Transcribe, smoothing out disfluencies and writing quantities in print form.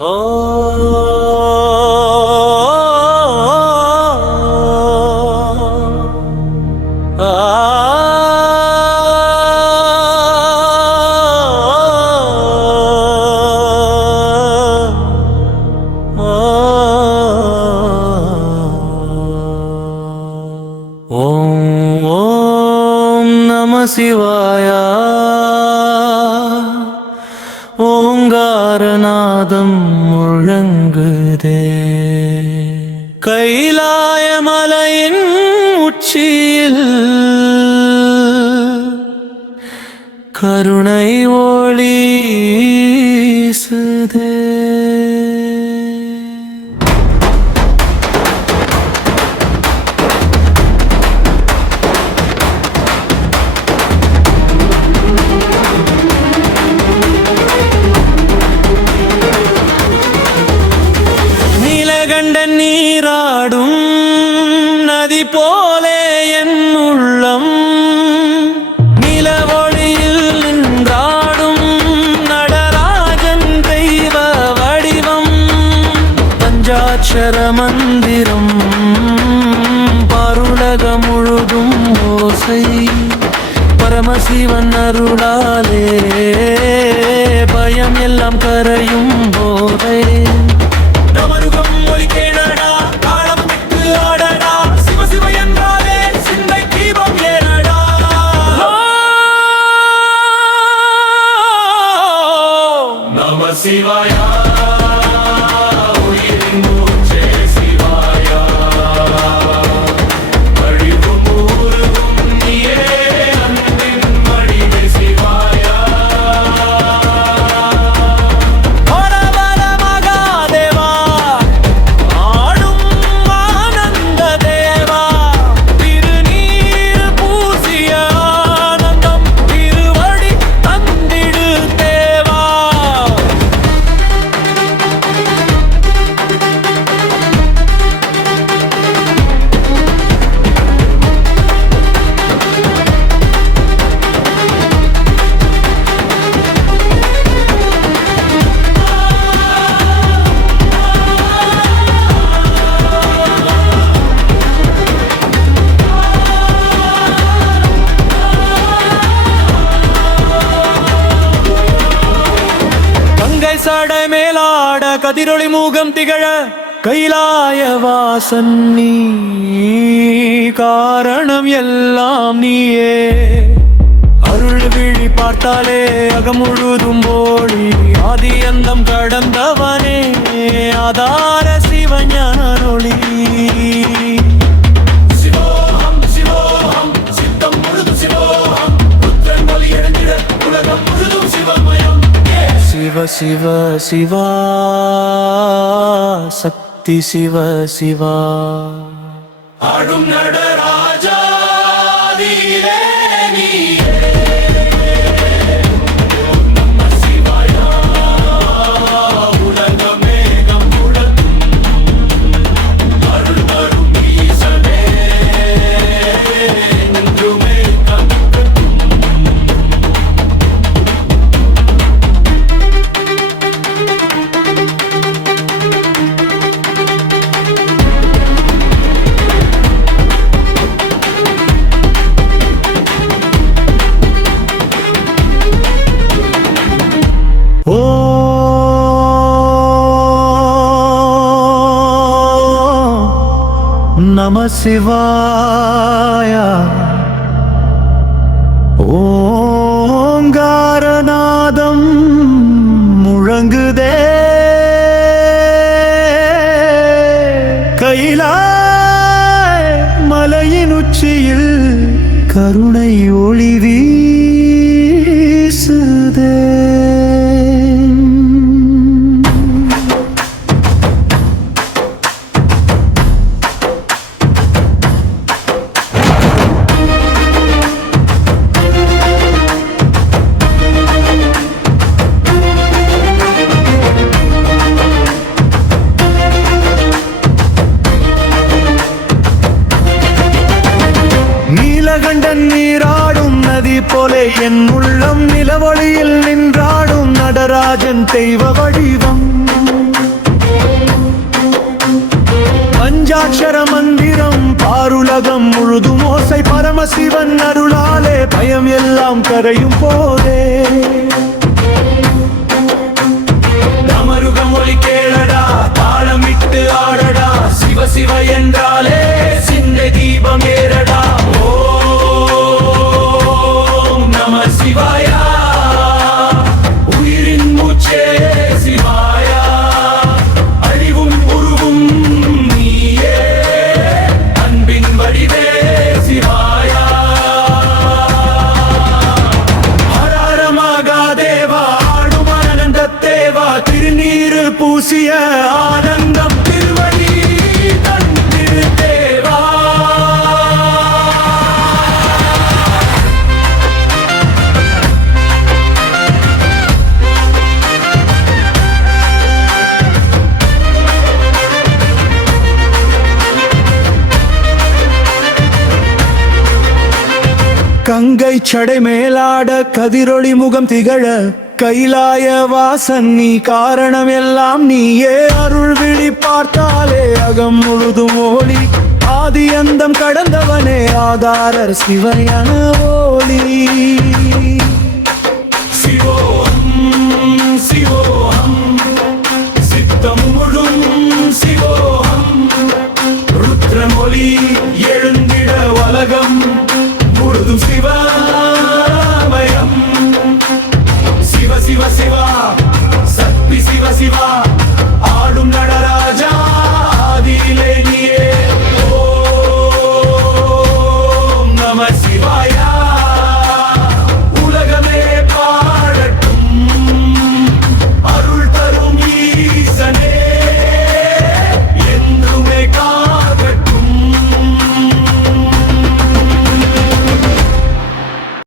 ஓம் நம சிவாயா. ஓங்காரநாதம் முழங்குதே கைலாய மலையின் உச்சியில், கருணை ஒளி வீசுதே. நீலகண்டன் நீராடும் நதி போலே என் உள்ளம், நிலவொளியில் நின்றாடும் நடராஜன் தெய்வ வடிவம். பஞ்சாட்சர மந்திரம் பருலகம் முழுதும் ஓசை, பரமசிவன் அருளாலே பயம் எல்லாம் கரையும் போதை. சிவாயா உயிரின் மூச்சே சிவாயா, அழிவும் ஊருவும் நீயே அன்பின் மடிவே சிவாயா. ஹரஹர மகாதேவா, ஆடும் ஆனந்த தேவா, திருநீர் பூசிய ஆனந்தம் திருவடி தந்திடு தேவா. சடை மேலாட கதிரொளி மூகம் திகழ, கைலாய வாசன் நீ, காரணம் எல்லாம் நீயே. அருள் விழி பார்த்தாலே அகமுழுதும் போழி, ஆதி அந்தம் கடந்தவனே ஆதார சிவஞானொளி. சிவோகம் சிவோகம் சித்தம் முழுதும் சிவோகம், புத்திரன் ஒளி எழுந்திட உலகம் முழுதும் சிவமயம். சிவ சிவ சிவா சக்தி சிவ சிவா, ஆடும் நடராஜா நீரே நீயே. நம சிவாயா உலகம் மேகம் முழக்கும், அருள் தரும் ஈசனே என்றுமே கண்கட்டும். நம சிவாயா. ஓங்காரநாதம் முழங்குதே கைலாய மலையின் உச்சியில், கருணை ஒளி வீசுதே. நீலகண்டன் நீராடும் நதி போலே என் உள்ளம், நிலவொளியில் நின்றாடும் நடராஜன் தெய்வ வடிவம். பஞ்சாட்சர மந்திரம் பாருலகம் முழுதும் ஓசை பரமசிவன் அருளாலே பயம் எல்லாம் கரையும் போதே நமருகம் ஒலி கேளடா தாளமிட்டு ஆடடா சிவ சிவ என்றாலே சிந்தை தீபம் ஏறடா ஓம் நம சிவாயா உயிரின் மூச்சே சிவாயா அறிவும் உருவும் நீயே அன்பின் வடிவே சிவாயா ஹரஹர மகாதேவா ஆடும் ஆனந்த தேவா திருநீரு பூசிய ஆனந்தம் திருவடி தந்திரு தேவா கங்கை சடை மேலாட கதிரொளி முகம் திகழ கைலாய வாசன் நீ காரணம் எல்லாம் நீயே அருள் விழி பார்த்தாலே அகம் முழுதும் ஓலி ஆதி அந்தம் கடந்தவனே ஆதாரர் சிவயன ஓலி சிவோம் சிவோம்